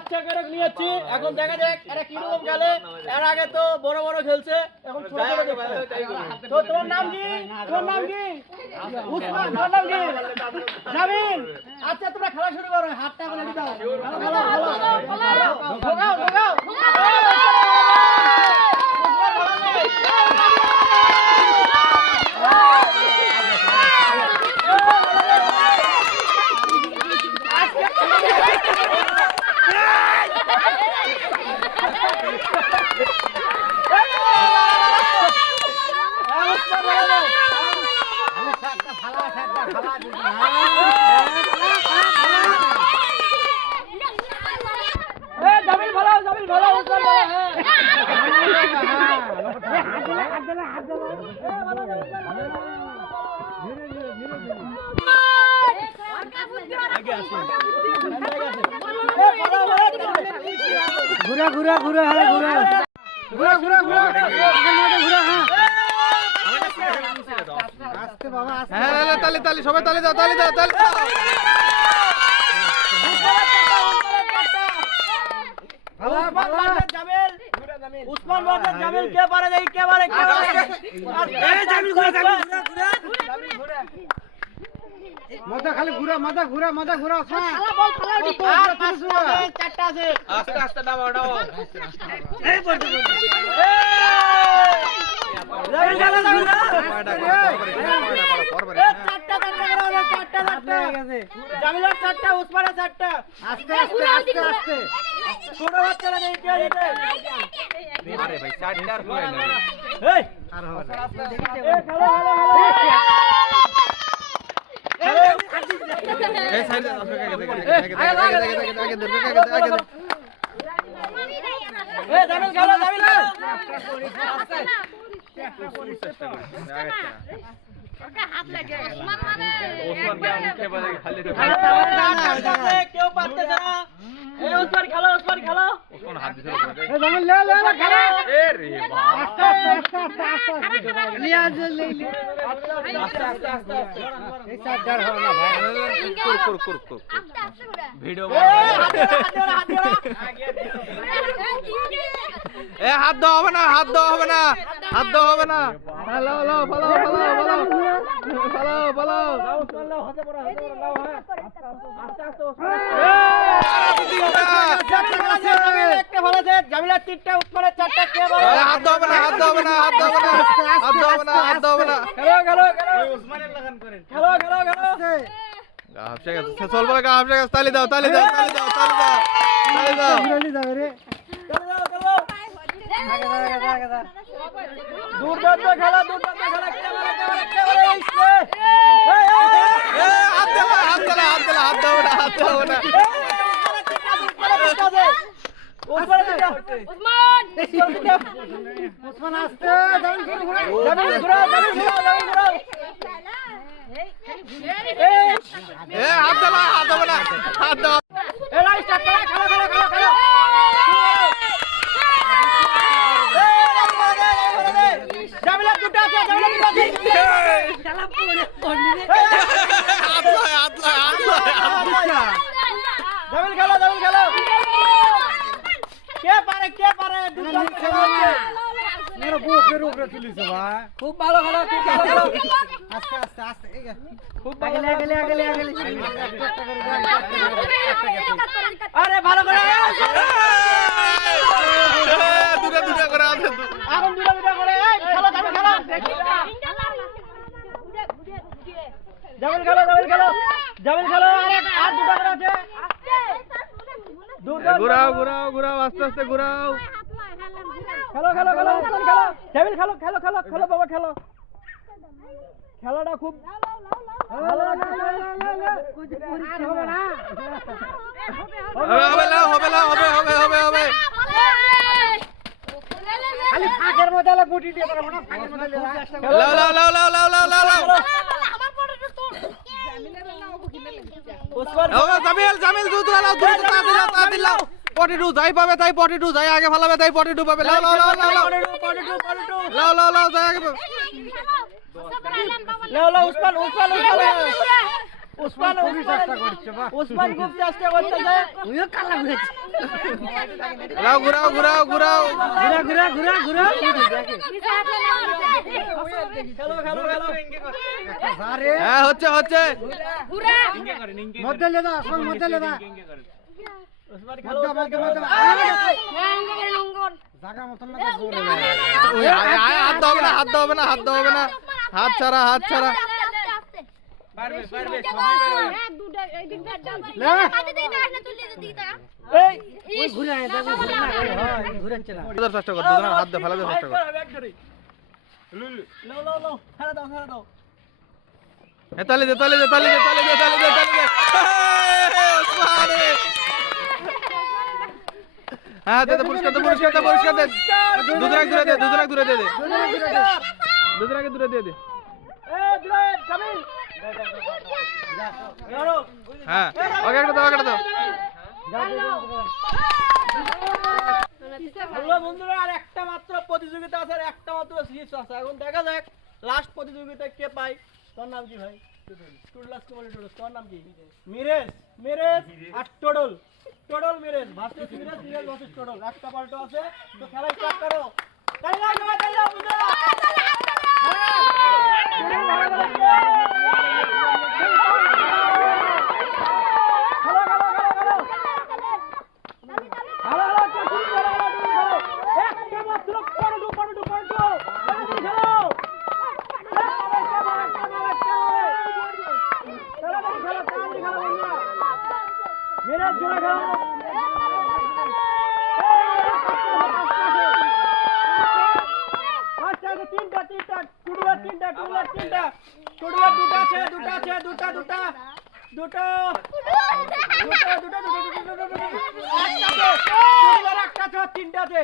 বাচ্চা করে নিয়েছি, এখন দেখা যাক এরা কি রকম খেলে। এর আগে তো বড় বড় খেলছে, এখন ছোট ছোট খেলছে। তো তোমার নাম কি? তোমার নাম কি? উসমান। তোমার নাম কি? জামিল। আচ্ছা তোমরা খেলা শুরু করো, হাতটা করে দাও। খেলো ঢোকাও ঢোকাও। জামিল ভালো, জামিল ভালো, উসমান ভালো। ঘুরা ঘুরা ঘুরা হ্যাঁ ঘুরা ঘুরা ঘুরা ঘুরা ঘুরা হ্যাঁ আস্তে বাবা আস্তে। হ্যাঁ তালি তালি সবাই তালি দাও তালি দাও তালি দাও। উসমান ভার্সেস জামিল, কে পারে দেখি কে পারে কে পারে। এই জামিল ঘুরা জামিল ঘুরা মাথা খালি ঘুরা মাথা ঘুরা মাথা ঘুরা। খেলা বল খেলা দি। আর পাঁচটা আছে, চারটা আছে। আস্তে আস্তে দাও দাও। এই পড়তে পড়তে জামিল খেলা জামিল চারটা হয়ে গেছে। জামিলের চারটা, উসমানের চারটা। আস্তে আস্তে আস্তে আস্তে ছোট বাচ্চারা দেখি কে জিতে। আরে ভাই চারটার হয় না। এই আর হবে না। এই খেলো খেলো খেলো। এই সাইড আগে এই জামিল খেলো জামিল খেলো। কেউ পারতেছে না। এই উসমান খেলো, উসমান খেলো। জামিল লে লে খেলা। এ রে আস্তে আস্তে আস্তে আস্তে নিয়াজ লেইলি আস্তে আস্তে আস্তে এই চারটার হবে না ভাই। কুর ভিডিও এ হাত দাও হবে না হাত দাও হবে না হাত দাও হবে না। Hello hello follow follow follow follow follow একটা ভালো আছে। জামিলার তিনটা, উসমানের চারটা। কে বলে হাত দাও হবে না হাত দাও হবে না হাত দাও হবে না হাত দাও হবে না হাত দাও হবে না। খেলো খেলো খেলো। উসমানের লাগান করেন। খেলো খেলো খেলো। হাফশে গেছে চল বলে হাফশে গেছে। তালি দাও তালি দাও তালি দাও তালি দাও তালি দাও। তালি দাও রে। খেলো খেলো। দুর্দান্ত খেলা, দুর্দান্ত খেলা। কে বলে ইসে। এ হাত দাও হাত দাও হাত দাও হাত দাও না হাত দাও না। উসমান আসতে জামিল ঘুরা জামিল ঘুরা জামিল ঘুরা জামিল ঘুরা। এ হাত দাও হাত দাও না হাত দাও। এই রাইট স্টার্ট করা। খেলা খেলা খেলা খেলা। জামিলা দুটো আছে, জামিলা দুটো আছে। খেলা পড়নি রে। হাত লয় হাত লয় হাত লয় হাত লয়। জামিল খেলো জামিল খেলো। কে পারে কে পারে। দুর্দান্ত খেলা হচ্ছে। মেরে বুকের উপরে তুলিছে ভাই। খুব ভালো খেলা, খুব ভালো খেলা। আস্তে আস্তে আস্তে এই খুব ভালো আগলে আগলে আগলে। আরে ভালো করে। দুটা দুটা করে আছে। এখন দুটো দুটো করে। এই খেলো জামিল খেলো। জামিল খেলো জামিল খেলো জামিল খেলো। আর দুটো করে আছে। ঘুরাও ঘুরাও ঘুরাও আস্তে আস্তে ঘুরাও। খেলো খেলো খেলো উসমান খেলো। জামিল খেলো খেলো খেলো খেলো বাবা খেলো। খেলাটা খুব ভালো লাগছে। হবে না। হবে না হবে না হবে হবে হবে হবে। খালি ফাঁকের মধ্যে গুটি দিয়ে পারবো না। ফাঁকের মধ্যে লাও লাও লাও লাও লাও লাও লাও লাও। উসমান জামিল জামিল দুধ লাও দুধ তা দিলাও। 42 যাই পাবে তাই 42 যাই আগে ফলাবে তাই 42 পাবে। লাও লাও লাও লাও লাও লাও লাও লাও যাই আগে। লাও লাও উসমান উসমান উসমান উসমান উসমান খুব চেষ্টা করছে। তুইও কালা হয়েছে। লাও ঘুরাও ঘুরাও ঘুরাও ঘুরা ঘুরা ঘুরা ঘুরা খেলো খেলো খেলো হ্যাঁ হচ্ছে হচ্ছে মধ্যে লেদা আসল মধ্যে লেদা উসমান খেলো মধ্যে মধ্যে জায়গা মতন না হাত দাও না হাত দাও না হাত দাও না হাত ছাড়া হাত ছাড়া পারবে পারবে হ্যাঁ দুটো এই দিকটা না আগে দিই না তুলে দিই তা এই ওই ঘুরে আয় দেখো ঘুরে না হয় ঘুরেছে না দুধের চেষ্টা কর দুধের হাত দিয়ে ফেলাতে চেষ্টা কর লো লো লো খেলা দাও খেলা দাও তালি দে তালি দে তালি দে তালি দে তালি দে তালি দে ওসমান হ্যাঁ দে পুরস্কার দে পুরস্কার দে পুরস্কার দে দুধরাক দূরে দে দুধরাক দূরে দে দুধরাক দূরে দিয়ে দে এ দিলে কামিল যাও হ্যাঁ ওকে একটা দাও একটা দাও হ্যালো বন্ধুরা আর একটা মাত্র প্রতিযোগিতা আছে আর একটা মাত্র সিরিজ আছে এখন দেখা যাক লাস্ট প্রতিযোগিতায় কে পায় তোর নাম কি ভাই টুডলাস কি বলে টুডলাস তোর নাম কি মিরেজ মিরেজ আর টোডল টোডল মিরেজ ভার্সেস মিরেজ মিরেজ ভার্সেস টোডল একটা পাল্টো আছে তো খেলা স্টার্ট করো তাই না সবাই তাই না বন্ধুরা তিনটাতে